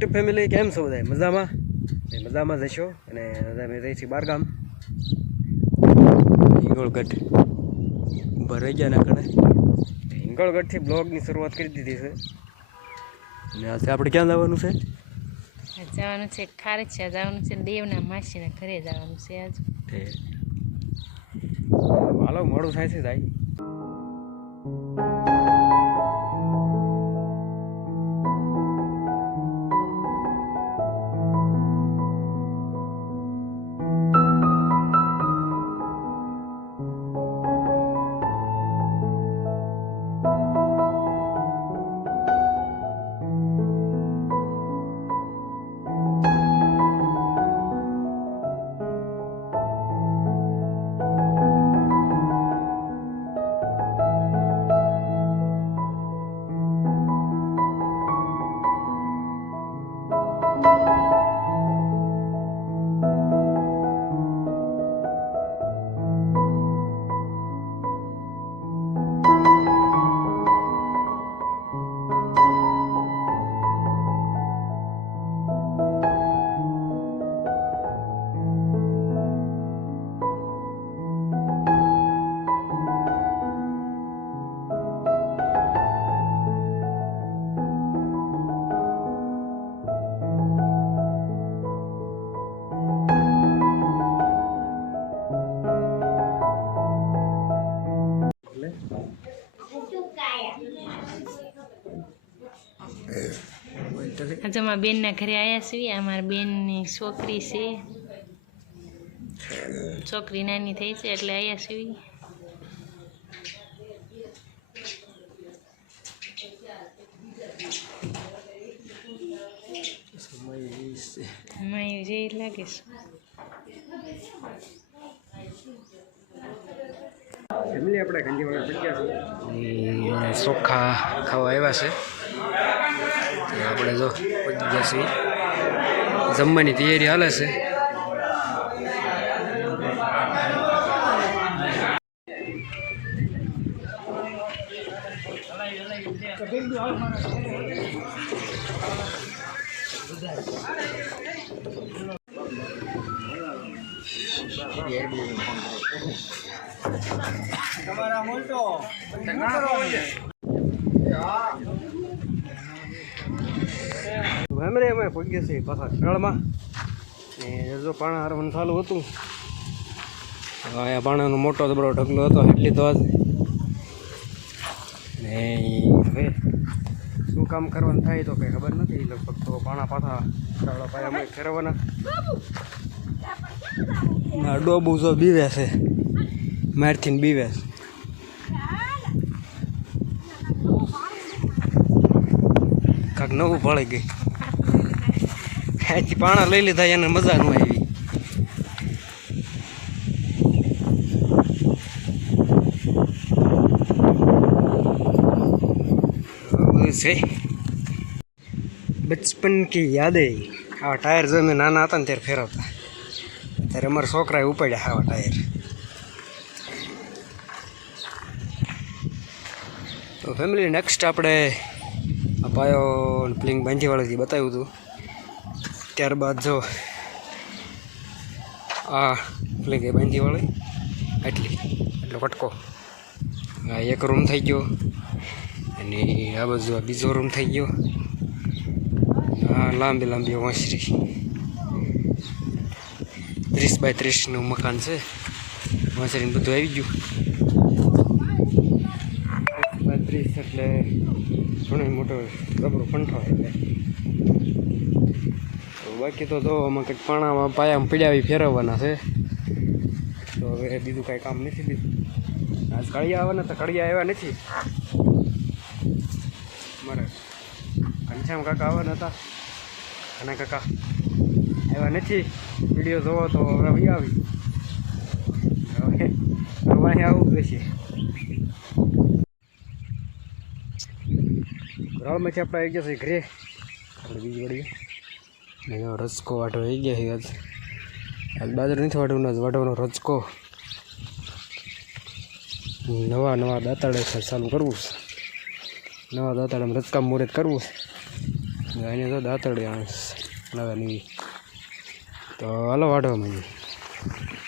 YouTube family કેમ છો બધા મજામાં? મજામાં જશો અને અમે રહી છીએ બારગામ હિંગોળગઢ ઊભા રહી ગયા ના કણે હિંગોળગઢથી બ્લોગની શરૂઆત કરી દીધી છે અને આજે આપણે ક્યાં જવાનું છે? જવાનું છે ખારચિયા જવાનું છે, દેવના માસીના ઘરે જવાનું છે આજ. હાલો મોડું થાય છે ભાઈ. આજે અમારા બેનના ઘરે આવ્યા છીએ. અમારા બેનની છોકરી છે, છોકરી નાની થઈ છે એટલે આવ્યા છીએ. સમય જે લાગે છે. ફેમિલી આપણે ગંજીવાળા પગ્યા છે, ચોખા ખાવા આવ્યા છે. આપણે જો પહોંચી ગયા છીએ, જમવાની તૈયારી હાલે છે. તમારા મોટો ફેમિલી અમે પહોંચી છીએ પાછા સ્થળમાં. ને જો પાણા હારવાનું ચાલુ હતું, અહીંયા પાણાનો મોટો જબરો ઢગલો હતો એટલી તો આજ. ને હવે શું કામ કરવાનું થાય તો કંઈ ખબર નથી. લગભગ તો પાણા પાછા સ્થળ પાયા અમે ફેરવવાના. ના ડોબું જો બીવે છે, મારથી બીવે છે. કાંક નવું ભળી ગઈ, અહીંથી પાણા લઈ લીધા એને મજા ન આવી. છે બચપન કી યાદે. આવા ટાયર જો અમે નાના હતા ને ત્યારે ફેરવતા, ત્યારે અમારા છોકરાએ ઉપાડ્યા આવા ટાયર. તો ફેમિલી નેક્સ્ટ આપણે આ પાયો પ્લિંગ બાંધીવાળાથી બતાવ્યું હતું. ત્યારબાદ જો આ પ્લિંગ એ બાંધીવાળી એટલો કટકો, આ એક રૂમ થઈ ગયો અને આ બાજુ આ બીજો રૂમ થઈ ગયો. આ લાંબી લાંબી વાંસરી 30 બાય 30નું મકાન છે. વાંસરીને બધું આવી ગયું. 30 બાય 30 એટલે ઘણો મોટો ગબરો પંઠો. એટલે બાકી તો જો આમાં કંઈક પાણામાં પાયામાં પીડાવી ફેરવવાના છે. તો હવે બીજું કાંઈ કામ નથી. બીજું આજ કળિયા આવવાના તો કળિયા આવ્યા નથી. મારે ઘનશ્યામ કાકા આવવાના હતા, ઘણા કાકા આવ્યા નથી. વિડીયો જોવો તો હવે આવી હવે અહીં આવવું પડશે. રાળમાંથી આપણે આવી ગયા છે ઘરે. આપણે બીજી વળી રચકો વાટો આવી ગયા છે. આજ બાજરો નથી વાટવાનો, આજ વાટવાનો રચકો. નવા નવા દાંતાડે ચાલુ કરવું છે. નવા દાંતાડામાં રચકા મુહૂર્ત કરવું છે. ગાયને તો દાંતરડી આવે નવા નવી. તો હાલો વાઢવા માંડી.